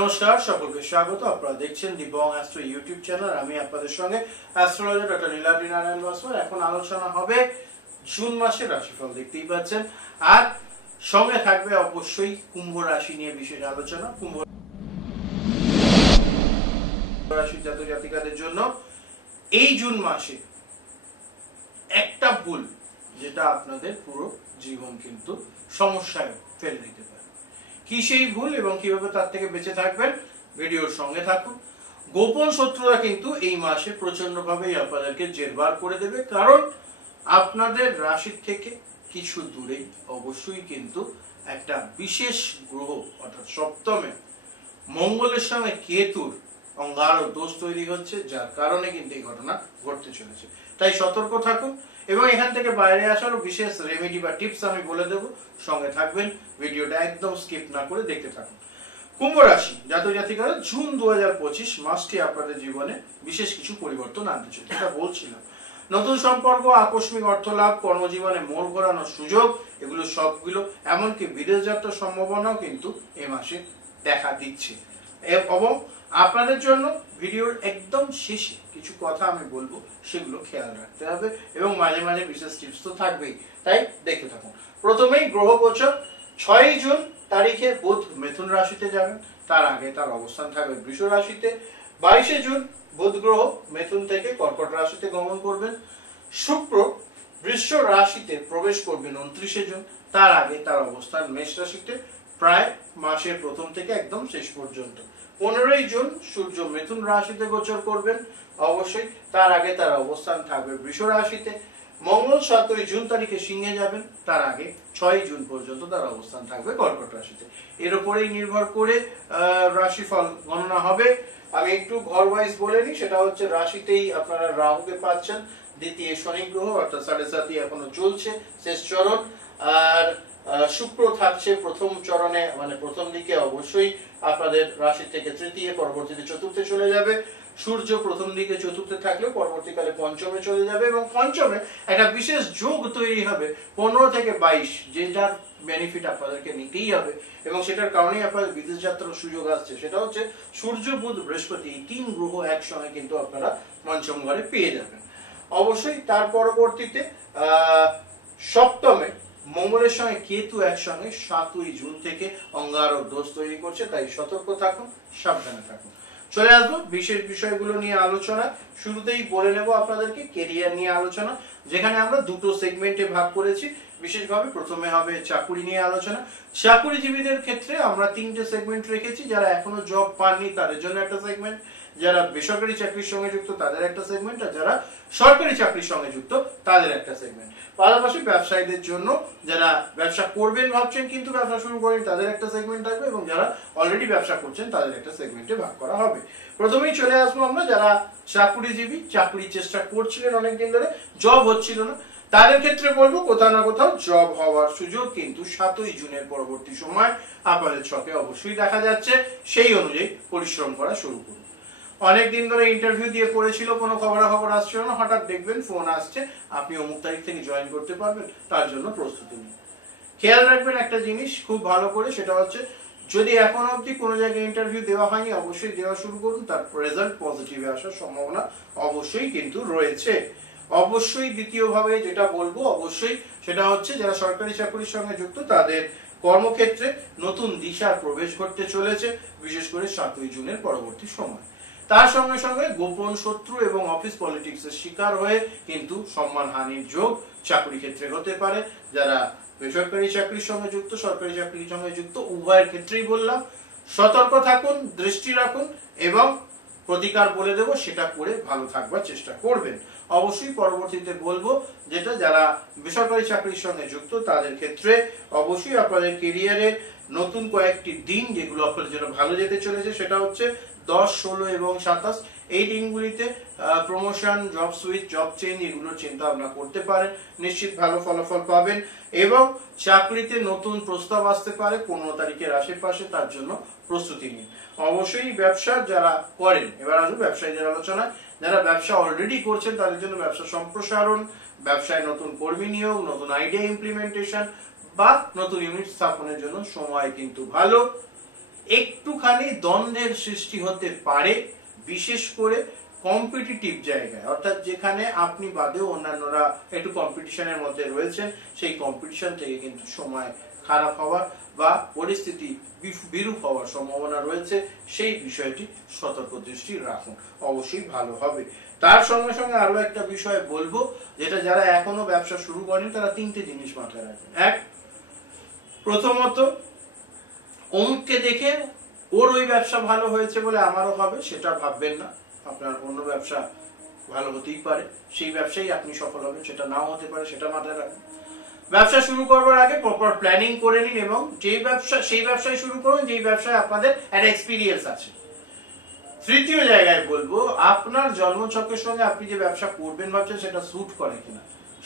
নমস্কার, সকলকে স্বাগত। আপনারা দেখছেন দি বং অ্যাস্ট্রো ইউটিউব চ্যানেল। আমি আপনাদের সঙ্গে অ্যাস্ট্রোলজার ডক্টর নীলাদ্রি নারায়ণ বসু। এখন আলোচনা হবে জুন মাসের রাশিফল। দেখতেই পাচ্ছেন, আর সঙ্গে থাকবে অবশ্যই কুম্ভ রাশি নিয়ে বিশেষ আলোচনা। কুম্ভ রাশির জাতক জাতিকাদের জন্য এই জুন মাসে একটা ভুল যেটা আপনাদের পুরো জীবন কিন্তু সমস্যায় ফেলে দিতে পারে। কি সেই ভুল এবং কিভাবে তার থেকে বেঁচে থাকবেন, ভিডিওর সঙ্গে থাকুন। গোপন শত্রুরা কিন্তু এই মাসে প্রচন্ডভাবেই আপনাদেরকে জেরবার করে দেবে, কারণ আপনাদের রাশি থেকে কিছু দূরেই অবশ্যই কিন্তু একটা বিশেষ গ্রহ অর্থাৎ সপ্তমে মঙ্গলের সঙ্গে কেতুর অঙ্গারক দোষ তৈরি হচ্ছে, যার কারণে কিন্তু এই ঘটনা ঘটতে চলেছে। তাই সতর্ক থাকুন এবং এখান থেকে বাইরে আসারও বিশেষ রেমেডি বা টিপস আমি বলে দেব। সঙ্গে থাকবেন, ভিডিওটা একদম স্কিপ না করে দেখতে থাকুন। কুম্ভ রাশি জাতক জাতিকারা, জুন 2025 মাসটি আপনাদের জীবনে বিশেষ কিছু পরিবর্তন আনতে চলেছে। এটা বলছিলাম, নতুন সম্পর্ক, আকস্মিক অর্থ লাভ, কর্মজীবনে মোড় ঘোরানোর সুযোগ, এগুলো সবগুলো, এমনকি বিদেশ যাত্রার সম্ভাবনাও কিন্তু এ মাসে দেখা দিচ্ছে। এবং আপনাদের জন্য ভিডিওর একদম শেষে কিছু কথা আমি বলবো, সেগুলো খেয়াল রাখতে হবে এবং মাঝে মাঝে বিশেষ টিপস তো থাকবেই, তাই দেখতে থাকুন। প্রথমেই গ্রহ গোচর। 6 জুন তারিখে বুধ মিথুন রাশিতে যাবেন, তার আগে তার অবস্থান থাকবে বৃষ রাশিতে। 22 জুন বুধ গ্রহ মিথুন থেকে কর্কট রাশিতে গমন করবেন। শুক্র বৃষ রাশিতে প্রবেশ করবেন 29 জুন, তার আগে তার অবস্থান মেষ রাশিতে প্রায় মাসের প্রথম থেকে একদম শেষ পর্যন্ত। 15 জুন সূর্য মিথুন রাশিতে গোচর করবেন, অবশ্যই তার আগে তার অবস্থান থাকবে বৃষ রাশিতে। মঙ্গল 7 জুন তারিখে সিংহে যাবেন, তার আগে 6 জুন পর্যন্ত তার অবস্থান থাকবে কর্কট রাশিতে। এর উপরেই নির্ভর করে রাশিফল গণনা হবে। আমি একটু ঘর ওয়াইজ বলে নিই, সেটা হচ্ছে রাশিতেই আপনারা রাহুকে পাচ্ছেন, দ্বিতীয় শনি গ্রহ অর্থাৎ 7.5 এখনো চলছে, শেষ চরণ। আর শুক্র থাকছে প্রথম চরণে, মানে প্রথম দিকে অবশ্যই আপনাদের রাশি থেকে তৃতীয়, পরবর্তীতে চতুর্থে চলে যাবে। সূর্য প্রথম দিকে চতুর্থে থাকলেও পরবর্তীকালে পঞ্চমে চলে যাবে এবং পঞ্চমে একটা বিশেষ যোগ তৈরি হবে 15 থেকে 22, যেটার বেনিফিট আপনাদেরকে নিতেই হবে এবং সেটার কারণেই আপনাদের বিদেশ যাত্রার সুযোগ আসছে। সেটা হচ্ছে সূর্য, বুধ, বৃহস্পতি, এই 3 গ্রহ একসঙ্গে কিন্তু আপনারা পঞ্চম ঘরে পেয়ে যাবেন। অবশ্যই তার পরবর্তীতে সপ্তমে মঙ্গলের সঙ্গে কেতু একসঙ্গে 7 জুন থেকে অঙ্গারক দোষ তৈরি করছে, তাই সতর্ক থাকুন, সাবধানে থাকুন। চলে আসবো বিশেষ বিষয়গুলো নিয়ে আলোচনা। শুরুতেই বলে নেব আপনাদেরকে কেরিয়ার নিয়ে আলোচনা, যেখানে আমরা দুটো সেগমেন্টে ভাগ করেছি। বিশেষভাবে প্রথমে হবে চাকুরি নিয়ে আলোচনা। চাকুরিজীবীদের ক্ষেত্রে আমরা 3টে সেগমেন্ট রেখেছি। যারা এখনো জব পাননি তাদের জন্য একটা সেগমেন্ট, যারা বেসরকারি চাকরির সঙ্গে যুক্ত তাদের একটা সেগমেন্ট, আর যারা সরকারি চাকরির সঙ্গে যুক্ত তাদের একটা সেগমেন্ট। পাশাপাশি ব্যবসায়ীদের জন্য, যারা ব্যবসা করবেন ভাবছেন কিন্তু ব্যবসা শুরু করেন, তাদের একটা সেগমেন্ট থাকবে এবং যারা অলরেডি ব্যবসা করছেন তাদের একটা সেগমেন্টে ভাগ করা হবে। প্রথমেই চলে আসবো আমরা যারা চাকুরিজীবী, চাকরির চেষ্টা করছিলেন অনেকদিন ধরে, জব হচ্ছিল না, তাদের ক্ষেত্রে বলবো কোথাও না কোথাও জব হওয়ার সুযোগ কিন্তু 7 জুনের পরবর্তী সময় আপনাদের ছকে অবশ্যই দেখা যাচ্ছে। সেই অনুযায়ী পরিশ্রম করা শুরু করুন। অনেকদিন ধরে ইন্টারভিউ দিয়ে পড়েছিল, কোনো খবরাখবর আসছিল না, হঠাৎ দেখবেন ফোন আসছে, আপনি অমুক তারিখ থেকে জয়েন করতে পারবেন, তার জন্য প্রস্তুতি নিন। খেয়াল রাখবেন একটা জিনিস খুব ভালো করে, সেটা হচ্ছে যদি এখন অবধি কোনো জায়গায় ইন্টারভিউ দেওয়া হয়নি অবশ্যই দেওয়া শুরু করুন, তার রেজাল্ট পজিটিভ আসার সম্ভাবনা অবশ্যই কিন্তু রয়েছে। অবশ্যই দ্বিতীয়ভাবে যেটা বলবো অবশ্যই সেটা হচ্ছে যারা সরকারি চাকরির সঙ্গে যুক্ত তাদের কর্মক্ষেত্রে নতুন দিশার প্রবেশ ঘটতে চলেছে, বিশেষ করে 7 জুনের পরবর্তী সময়। তার সঙ্গে সঙ্গে গোপন শত্রু এবং অফিস পলিটিক্সের শিকার হয়ে কিন্তু সম্মানহানির যোগ চাকরি ক্ষেত্রে হতে পারে। যারা বেসরকারি চাকরির সঙ্গে যুক্ত, সরকারি চাকরির সঙ্গে যুক্ত, উভয়ের ক্ষেত্রেই বললাম সতর্ক থাকুন, দৃষ্টি রাখুন এবং প্রতিকার বলে দেব, সেটা করে ভালো থাকবার চেষ্টা করবেন। অবশ্যই পরবর্তীতে বলবো যেটা যারা বেসরকারি চাকরির সঙ্গে যুক্ত তাদের ক্ষেত্রে অবশ্যই আপনাদের কেরিয়ারে নতুন কয়েকটি দিন যেগুলো আপনাদের জন্য ভালো যেতে চলেছে, সেটা হচ্ছে 10, 16 এবং 27। এই দিনগুলিতে promotion, job switch, job change এগুলোর চিন্তা ভাবনা করতে পারেন, নিশ্চিত ভালো ফলাফল পাবেন এবং চাকরিতে নতুন প্রস্তাব আসতে পারে 15 তারিখের আশেপাশে, তার জন্য প্রস্তুতি নিন। অবশ্যই ব্যবসা যারা করেন, এবার আসবো ব্যবসায়ীদের আলোচনা। যারা ব্যবসা অলরেডি করছেন তাদের জন্য ব্যবসা সম্প্রসারণ, ব্যবসায় নতুন কর্মী নিয়োগ, নতুন আইডিয়া ইমপ্লিমেন্টেশন বা নতুন ইউনিট স্থাপনের জন্য সময় কিন্তু ভালো। একটুখানি দ্বন্দ্বের সৃষ্টি হতে পারে, বিশেষ করে কম্পিটিটিভ জায়গায়, অর্থাৎ যেখানে আপনি বাদেও অন্যান্যরা একটু কম্পিটিশনের মধ্যে রয়েছেন, সেই কম্পিটিশন থেকে কিন্তু সময় খারাপ হওয়ার বা পরিস্থিতি বিরূপ হওয়ার সম্ভাবনা রয়েছে। সেই বিষয়টি সতর্ক দৃষ্টি রাখুন, অবশ্যই ভালো হবে। তার সঙ্গে সঙ্গে আরো একটা বিষয় বলবো, যেটা যারা এখনো ব্যবসা শুরু করেন তারা তিনটে জিনিস মাথায় রাখবেন। এক, প্রথমত অমুককে দেখে ওর ওই ব্যবসা ভালো হয়েছে বলে আমারও হবে সেটা ভাববেন না। আপনার অন্য ব্যবসা ভালো হতেই পারে, সেই ব্যবসায় আপনি সফল হবেন, সেটা নাও হতে পারে, সেটা মাথায় রাখবেন। ব্যবসা শুরু করবার আগে প্রপার প্ল্যানিং করে নিন এবং সেই ব্যবসায় শুরু করুন যেই ব্যবসায় আপনাদের একটা এক্সপিরিয়েন্স আছে। তৃতীয় জায়গায় বলবো, আপনার জন্মছকের সঙ্গে আপনি যে ব্যবসা করবেন ভাবছেন সেটা স্যুট করে কিনা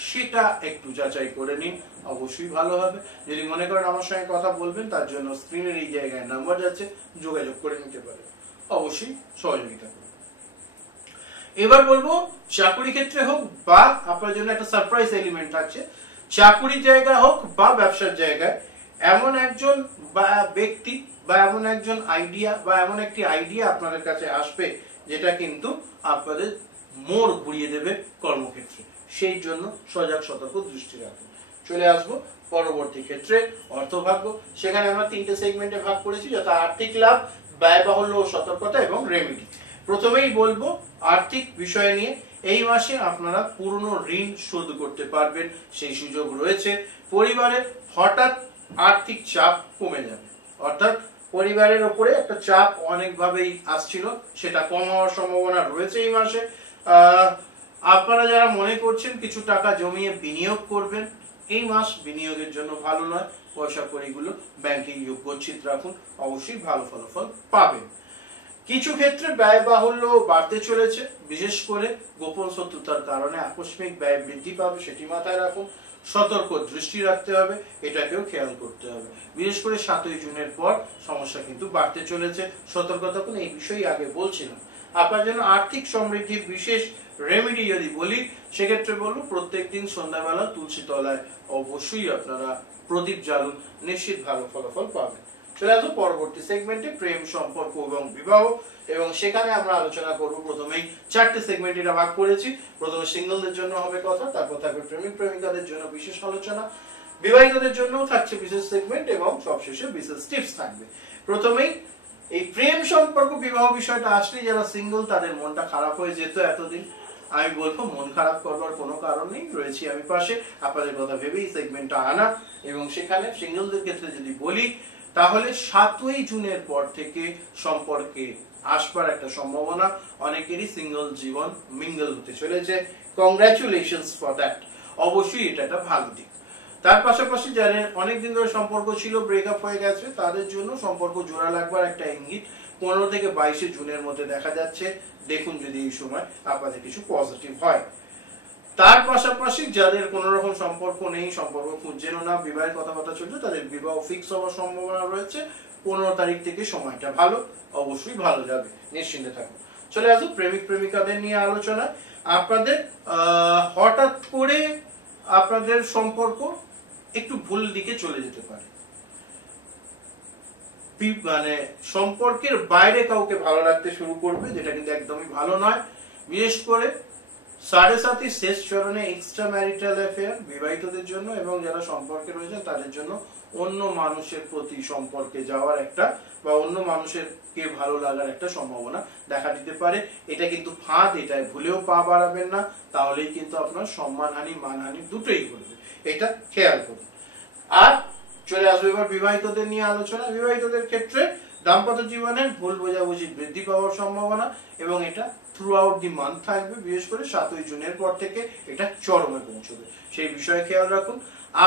সেটা একটু যাচাই করে নিন, অবশ্যই ভালো হবে। যদি মনে করেন আমার সঙ্গে কথা বলবেন, তার জন্য স্ক্রিনের এই জায়গায় নাম্বার যাচ্ছে, যোগাযোগ করে নিতে পারেন, অবশ্যই সহযোগিতা করুন। এবার বলবো, চাকুরি ক্ষেত্রে হোক বা আপনার জন্য একটা সারপ্রাইজ এলিমেন্ট আছে, চাকুরির জায়গা হোক বা ব্যবসার জায়গায় এমন একজন বা ব্যক্তি বা এমন একজন আইডিয়া বা এমন একটি আইডিয়া আপনাদের কাছে আসবে যেটা কিন্তু আপনাদের মোড় ঘুরিয়ে দেবে কর্মক্ষেত্রে। সেই জন্য সজাগ সতর্ক দৃষ্টি রাখুন। চলে আসবো পরবর্তী ক্ষেত্রে, অর্থভাগ্য। সেখানে আমরা তিনটে সেগমেন্টে ভাগ করেছি, যথা আর্থিক লাভ, ব্যয়বাহুল্য ও সতর্কতা এবং রেমেডি। প্রথমেই বলবো আর্থিক বিষয় নিয়ে। এই মাসে আপনারা পুরনো ঋণ শোধ করতে পারবেন, সেই সুযোগ রয়েছে। পরিবারে হঠাৎ আর্থিক চাপ কমে যাবে, অর্থাৎ পরিবারের উপরে একটা চাপ অনেকভাবেই আসছিল, সেটা কম হওয়ার সম্ভাবনা রয়েছে এই মাসে। আপনারা যারা মনে করছেন কিছু টাকা জমিয়ে বিনিয়োগ করবেন, এই মাস বিনিয়োগের জন্য ভালো নয়। পয়সা কড়িগুলো ব্যাংকে গচ্ছিত রাখুন, অবশ্যই ভালো ফলাফল পাবেন। কিছু ক্ষেত্রে ব্যয়বাহুল্য বাড়তে চলেছে, বিশেষ করে গোপন শত্রুতার কারণে আকস্মিক ব্যয় বৃদ্ধি পাবে, সেটি মাথায় রাখুন। সতর্ক দৃষ্টি রাখতে হবে, এটাকেও খেয়াল করতে হবে। বিশেষ করে 7ই জুনের পর সমস্যা কিন্তু বাড়তে চলেছে, সতর্ক থাকুন। এই বিষয়ে আগে বলছিলাম। আপনার জন্য আর্থিক সমৃদ্ধির বিশেষ রেমেডি যদি বলি, সেক্ষেত্রে বলবো প্রত্যেকদিন সন্ধ্যাবেলা তুলসী তলায় অবশ্যই আপনারা প্রদীপ জ্বালুন, নিশ্চিত ভালো ফলাফল পাবেন। চলে আসবো পরবর্তী সেগমেন্টে, প্রেম, সম্পর্ক এবং বিবাহ। এবং সেখানে আমরা আলোচনা করব, প্রথমেই 4টে সেগমেন্ট এটা ভাগ করেছি। প্রথমে সিঙ্গলদের জন্য হবে কথা, তারপর থাকবে প্রেমিক প্রেমিকাদের জন্য বিশেষ আলোচনা, বিবাহিতদের জন্যও থাকছে বিশেষ সেগমেন্ট এবং সবশেষে বিশেষ টিপস থাকবে। প্রথমেই এই প্রেম, সম্পর্ক, বিবাহ বিষয়টা আসলে যারা সিঙ্গল তাদের মনটা খারাপ হয়ে যেত এতদিন। আমি বলবো মন খারাপ করবার কোনো কারণ নেই, রয়েছি আমি পাশে। আপনাদের কথা ভেবেই সেগমেন্টটা আনা। এবং সেখানে সিঙ্গলদের ক্ষেত্রে যদি বলি, তাহলে 7ই জুনের পর থেকে সম্পর্কে আসবার একটা সম্ভাবনা, অনেকেরই সিঙ্গল জীবন মিঙ্গল হতে চলেছে। কংগ্রাচুলেশনস ফর দ্যাট, অবশ্যই এটা একটা ভালো দিক। তার পাশাপাশি যাদের অনেকদিন ধরে সম্পর্ক ছিল, ব্রেকআপ হয়ে গেছে, তাদের জন্য সম্পর্ক জোড়া লাগবার একটা ইঙ্গিত 15 থেকে 22 জুনের মধ্যে দেখা যাচ্ছে। দেখুন যদি এই সময় আপনাদের কিছু পজিটিভ হয়। তার পাশাপাশি যাদের কোন রকম সম্পর্ক নেই, সম্পর্ক খুঁজছেন না, বিবাহের কথাবার্তা চলছে, তাদের বিবাহ ফিক্স হওয়ার সম্ভাবনা রয়েছে। 15 তারিখ থেকে সময়টা ভালো, অবশ্যই ভালো যাবে, নিশ্চিন্তে থাকুন। চলে আসুন প্রেমিক প্রেমিকাদের নিয়ে আলোচনা। আপনাদের হঠাৎ করে আপনাদের সম্পর্ক একটু ভুল দিকে চলে যেতে পারে, মানে সম্পর্কের বাইরে কাউকে ভালো লাগতে শুরু করবে, যেটা কিন্তু একদমই ভালো নয়। বিশেষ করে 7.5 শেষ চরণে এক্সট্রা ম্যারিটাল অ্যাফেয়ার বিবাহিতদের জন্য এবং যারা সম্পর্কে রয়েছে তাদের জন্য অন্য মানুষের প্রতি সম্পর্কে যাওয়ার একটা বা অন্য মানুষের কে ভালো লাগার একটা সম্ভাবনা দেখা দিতে পারে। এটা কিন্তু ফাঁদ, এটাই ভুলেও পা বাড়াবেন না, তাহলেই কিন্তু আপনার সম্মানহানি মানহানি দুটোই ঘটবে, এটা খেয়াল করুন। আর চলে আসবে এবার বিবাহিতদের নিয়ে আলোচনা। বিবাহিতদের ক্ষেত্রে দাম্পত্য জীবনের ভুল বোঝাবুঝি বৃদ্ধি পাওয়ার সম্ভাবনা এবং এটা থ্রু আউট দি মান্থ থাকবে। বিশেষ করে 7ই জুনের পর থেকে এটা চরমে পৌঁছবে, সেই বিষয়ে খেয়াল রাখুন।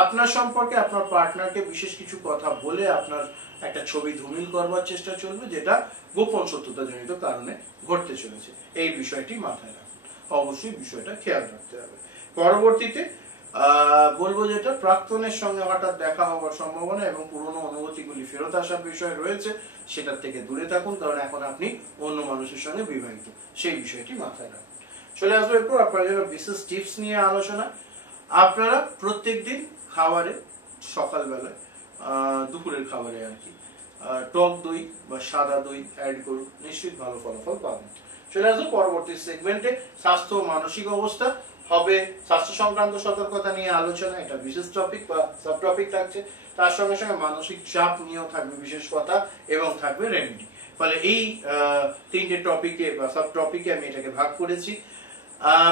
আপনার সম্পর্কে আপনার পার্টনারকে বিশেষ কিছু কথা বলে আপনার একটা ছবি ধুমিল করবার চেষ্টা চলবে, যেটা গোপন শত্রুতা জনিত কারণে ঘটতে চলেছে। এই বিষয়টি মাথায় রাখুন, অবশ্যই বিষয়টা খেয়াল রাখতে হবে। পরবর্তীতে বলবো যেটা প্রাক্তনের সঙ্গে হঠাৎ দেখা হওয়ার সম্ভাবনা এবং পুরনো অনুভূতিগুলি ফেরত আসার বিষয় রয়েছে, সেটার থেকে দূরে থাকুন, কারণ এখন আপনি অন্য মানুষের সঙ্গে বিবাহিত, সেই বিষয়টি মাথায় রাখুন। চলে আসবো এরপর আপনার জন্য বিশেষ টিপস নিয়ে আলোচনা। আপনারা প্রত্যেকদিন খাবারে, সকালবেলায়, দুপুরের খাবারে আর কি, টক দই বা সাদা দই অ্যাড করুন, নিশ্চিত ভালো ফলাফল পাবেন। চলে আসবো পরবর্তী সেগমেন্টে, স্বাস্থ্য ও মানসিক অবস্থা। হবে স্বাস্থ্য সংক্রান্ত সতর্কতা নিয়ে আলোচনা, এটা বিশেষ টপিক বা সাব টপিক থাকছে। তার সঙ্গে সঙ্গে মানসিক চাপ নিয়েও থাকবে বিশেষ কথা এবং থাকবে রেমেডি। ফলে এই তিনটে টপিকে বা সাব টপিকে আমি এটাকে ভাগ করেছি।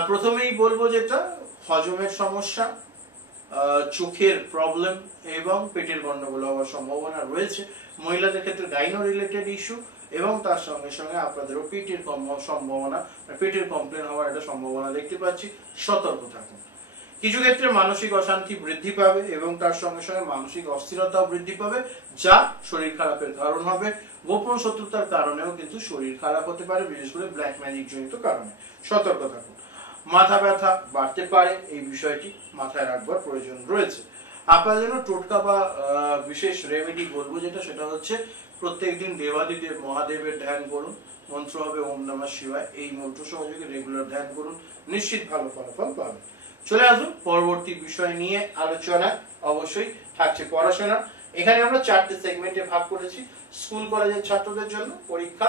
প্রথমেই বলবো যেটা হজমের সমস্যা, চোখের প্রবলেম এবং পেটের গন্ডগোল হওয়ার সম্ভাবনা রয়েছে। মহিলাদের ক্ষেত্রে গাইনো রিলেটেড ইস্যু এবং তার সঙ্গে সঙ্গে আপনাদেরও পেটের সম্ভাবনা, পেটের কমপ্লেন হওয়ার একটা সম্ভাবনা দেখতে পাচ্ছি, সতর্ক থাকুন। কিছু ক্ষেত্রে মানসিক অশান্তি বৃদ্ধি পাবে এবং তার সঙ্গে সঙ্গে মানসিক অস্থিরতাও বৃদ্ধি পাবে, যা শরীর খারাপের কারণ হবে। গোপন শত্রুতার কারণেও কিন্তু শরীর খারাপ হতে পারে, বিশেষ করে ব্ল্যাক ম্যাজিক জনিত কারণে। সতর্ক থাকুন। মাথা ব্যথা বাড়তে পারে, এই বিষয়টি মাথায় রাখবার প্রয়োজন রয়েছে। আপনার জন্য টোটকা বা বিশেষ রেমেডি বলবো যেটা, সেটা হচ্ছে প্রত্যেকদিন দেবাদিদেব মহাদেবের ধ্যান করুন। মন্ত্র হবে ওম নমঃ শিবায়। এই মন্ত্র সহযোগে রেগুলার ধ্যান করুন, নিশ্চিত ভালো ফলাফল পাবেন। চলে আসুন পরবর্তী বিষয় নিয়ে আলোচনা। অবশ্যই থাকছে পড়াশোনা। এখানে আমরা 4টে সেগমেন্টে ভাগ করেছি। স্কুল কলেজের ছাত্রদের জন্য পরীক্ষা,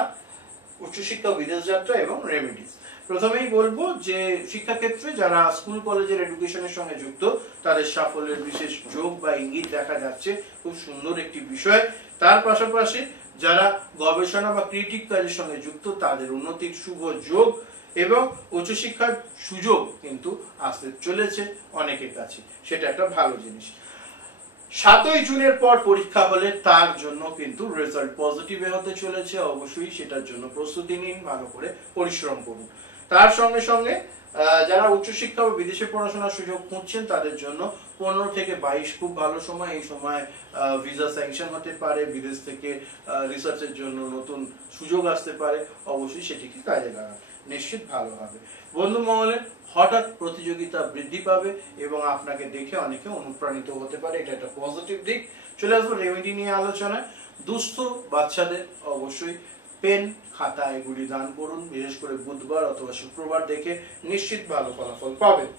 উচ্চশিক্ষা, বিদেশ যাত্রা এবং রেমেডিস। প্রথমেই বলবো যে শিক্ষাক্ষেত্রে যারা স্কুল কলেজের এডুকেশনের সঙ্গে যুক্ত, তাদের সাফল্যের বিশেষ যোগ বা ইঙ্গিত দেখা যাচ্ছে, খুব সুন্দর একটি বিষয়। তার পাশাপাশি যারা গবেষণা বা ক্রিয়েটিভ কাজের সঙ্গে যুক্ত, তাদের উন্নতির শুভ যোগ এবং উচ্চশিক্ষার সুযোগ কিন্তু আসতে চলেছে অনেকের কাছে, সেটা একটা ভালো জিনিস। 7ই জুনের পর পরীক্ষা হলে তার জন্য কিন্তু রেজাল্ট পজিটিভ হতে চলেছে। অবশ্যই সেটার জন্য প্রস্তুতি নিন, ভালো করে পরিশ্রম করুন। তার সঙ্গে সঙ্গে যারা উচ্চশিক্ষা বা বিদেশে পড়াশোনার সুযোগ খুঁজছেন, তাদের জন্য 15 থেকে 22 খুব ভালো সময়। এই সময় ভিসা স্যাংশন হতে পারে, বিদেশ থেকে রিসার্চের জন্য নতুন সুযোগ আসতে পারে। অবশ্যই সেটিকে কাজে লাগান, নিশ্চিত ভালো হবে। বন্ধু মহলে হঠাৎ প্রতিযোগিতা বৃদ্ধি পাবে এবং আপনাকে দেখে অনেকে অনুপ্রাণিত হতে পারে, এটা একটা পজিটিভ দিক। চলে আসবো রেমেডি নিয়ে আলোচনায়। দুস্থ বাচ্চাদের অবশ্যই পেন, খাতা এগুলি দান করুন, বিশেষ করে বুধবার অথবা শুক্রবার দেখে, নিশ্চিত ভালো ফলাফল পাবেন।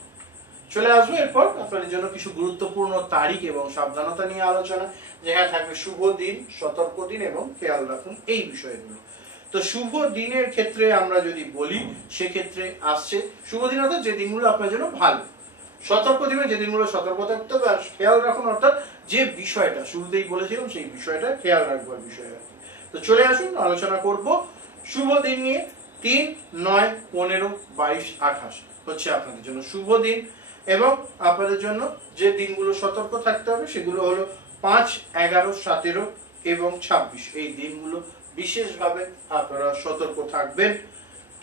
চলে আসবো এরপর আপনাদের জন্য কিছু গুরুত্বপূর্ণ তারিখ এবং সাবধানতা নিয়ে আলোচনা, যেখানে থাকবে শুভ দিন, সতর্ক দিন এবং খেয়াল রাখুন, এই বিষয়গুলো। তো শুভ দিনের ক্ষেত্রে আমরা যদি বলি, সেক্ষেত্রে আসছে শুভ দিন অর্থাৎ যে দিনগুলো আপনার জন্য ভালো। সতর্ক দিনে যে দিনগুলো সতর্ক থাকতে হবে আর খেয়াল রাখুন, অর্থাৎ যে বিষয়টা শুরুতেই বলেছিলাম সেই বিষয়টা খেয়াল রাখবার বিষয় আর কি। তো চলে আসুন আলোচনা করব শুভ দিন নিয়ে। 3, 9, 15, 22, 28 হচ্ছে আপনাদের জন্য শুভ দিন এবং আপনাদের জন্য যে দিনগুলো সতর্ক থাকতে হবে সেগুলো হলো 5, 11, 17 এবং 26। এই দিনগুলো বিশেষভাবে আপনারা সতর্ক থাকবেন।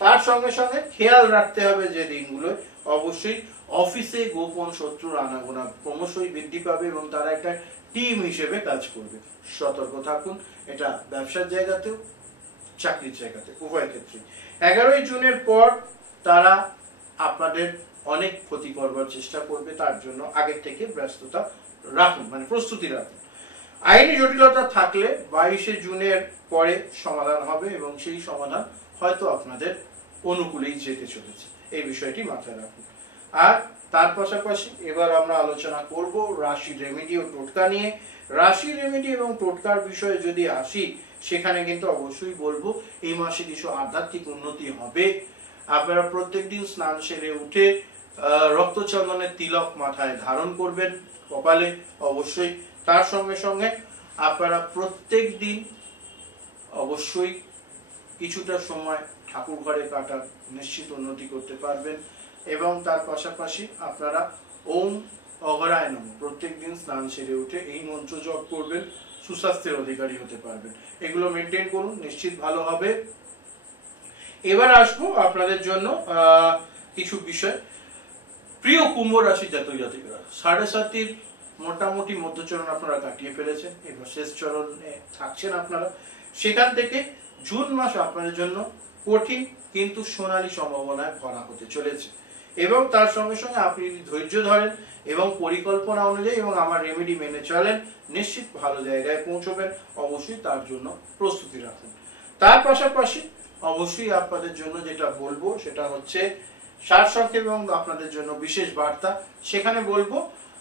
তার সঙ্গে সঙ্গে খেয়াল রাখতে হবে যে দিনগুলো অবশ্যই অফিসে গোপন শত্রুর আনাগোনা ক্রমশই বৃদ্ধি পাবে এবং তারা একটা টিম হিসেবে কাজ করবে। সতর্ক থাকুন, এটা ব্যবসার জায়গাতেও চাকরির জায়গাতে উভয় ক্ষেত্রে। 11ই জুনের পর তারা আপনাদের অনেক ক্ষতি করবার চেষ্টা করবে, তার জন্য আগের থেকে ব্যস্ততা রাখুন, মানে প্রস্তুতি রাখুন। আইনি জটিলতা থাকলে 22শে জুনের পরে সমাধান হবে এবং সেই সমাধান হয়তো আপনাদের অনুকূলেই যেতে চলেছে, এই বিষয়টি মাথায় রাখুন। আর তার পাশাপাশি এবার আমরা আলোচনা করব রাশি রেমেডি ও টোটকা নিয়ে। রাশি রেমেডি এবং টোটকার বিষয়ে যদি আসি, সেখানে কিন্তু অবশ্যই বলবো এই মাসে কিছু আধ্যাত্মিক উন্নতি হবে। আপনারা প্রত্যেকদিন স্নান সেরে উঠে রক্তচন্দনের তিলক মাথায় ধারণ করবেন, কপালে অবশ্যই। তার সঙ্গে সঙ্গে আপনারা প্রত্যেক দিন অবশ্যই কিছুটা সময় ঠাকুর ঘরে কাটান, নিশ্চিত উন্নতি করতে পারবেন। এবং তার পাশাপাশি আপনারা ওম অঘরায় নমঃ প্রত্যেক দিন স্নান সেরে উঠে এই মন্ত্র জপ করবেন, সুস্বাস্থ্যের অধিকারী হতে পারবেন। এগুলো মেনটেন করুন, নিশ্চিত ভালো হবে। এবার আসবো আপনাদের জন্য কিছু বিষয়। প্রিয় কুম্ভ রাশি জাতক জাতিকারা, 7.5 মোটামুটি মধ্যচরণ আপনারা কাটিয়ে ফেলেছেন, এবার শেষ চরণে থাকছেন আপনারা। সেখান থেকে জুন মাস আপনাদের জন্য কঠিন কিন্তু সোনালী সম্ভাবনায় ভরা হতে চলেছে এবং তার সঙ্গে সঙ্গে আপনি যদি ধৈর্য ধরেন এবং পরিকল্পনা অনুযায়ী এবং আমার রেমেডি মেনে চলেন, নিশ্চিত ভালো জায়গায় পৌঁছবেন। অবশ্যই তার জন্য প্রস্তুতি রাখুন। তার পাশাপাশি অবশ্যই আপনাদের জন্য যেটা বলবো সেটা হচ্ছে সারসংক্ষেপ এবং আপনাদের জন্য বিশেষ বার্তা। সেখানে বলবো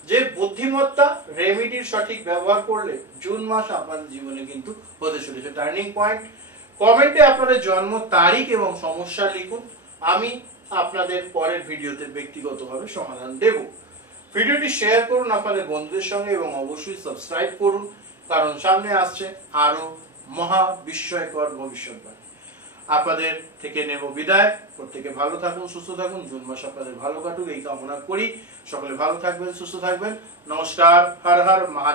যে বুদ্ধিমত্তা রেমেডির সঠিক ব্যবহার করলে জুন মাস আপনাদের জীবনে কিন্তু হতে চলেছে টার্নিং পয়েন্ট। কমেন্টে আপনাদের জন্ম তারিখ এবং সমস্যা লিখুন, আমি আপনাদের পরের ভিডিওতে ব্যক্তিগতভাবে সমাধান দেব। ভিডিওটি শেয়ার করুন আপনাদের বন্ধুদের সঙ্গে এবং অবশ্যই সাবস্ক্রাইব করুন, কারণ সামনে আসছে আরো মহা বিস্ময়কর ভবিষ্যৎবাণী। আপনাদের থেকে নেব বিদায়। প্রত্যেকে ভালো থাকুন, সুস্থ থাকুন, জুন মাস আপনাদের ভালো কাটুক এই কামনা করি। সকলে ভালো থাকবেন, সুস্থ থাকবেন। নমস্কার, হর হর মহাদেব।